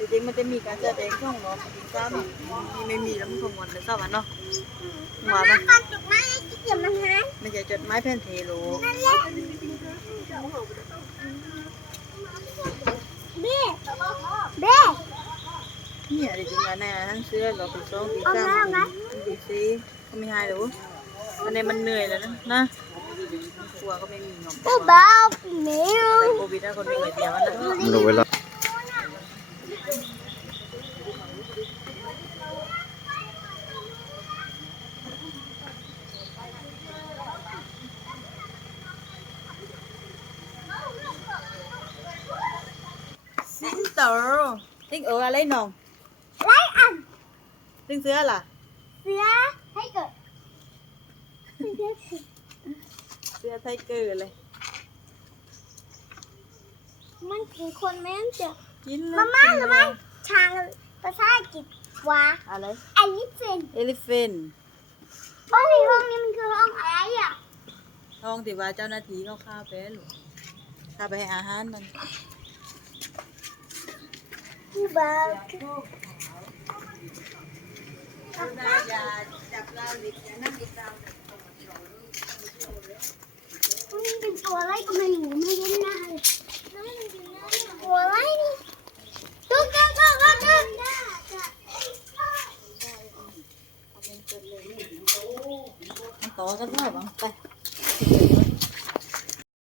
จริงๆมันจะมีการแสดงช่องรอบกินข้าวนี่ไม่มีแล้วมันขมวดเลยทราบอะเนาะหัวมันก่อนจุกไม้ที่เกี่ยวมันหายไม่ใช่จดไม้แผ่นเทโลนั่นแหละเบ้เบ้เนี่ยจริงๆแล้วนะทั้งเสื้อเราเป็นสองปีสามปีสี่ก็ไม่หายหรออันนี้มันเหนื่อยแล้วนะนะกลัวก็ไม่มีเงาผู้บ่าวเหนียวแต่โควิดนะคนมีไว้เดียวนะดูเวลาสิงโตสิงเอออะไรน้องไล่อันสิงเสื้อล่ะ เสือให้เกิดเสื้อไทเกอร์เลยมันคือคนแม่นจะกินมาม่าหรือไม่ช้างภาษาอังกฤษว่าอะไรไอลิฟเฟนเอลิเฟนบ้านในห้องนี้มันคือห้องอะไรอะ ห้องที่ว่าเจ้าหน้าที่เขาฆ่าไปหรือฆ่าไปให้อาหารมัน เป็นตัวอะไรก็ไม่รู้ไม่เห็นหน้าเลยตัวอะไรนี่ตุ๊กตาตุ๊กตาตุ๊กตามันต่อกันได้บ้างไป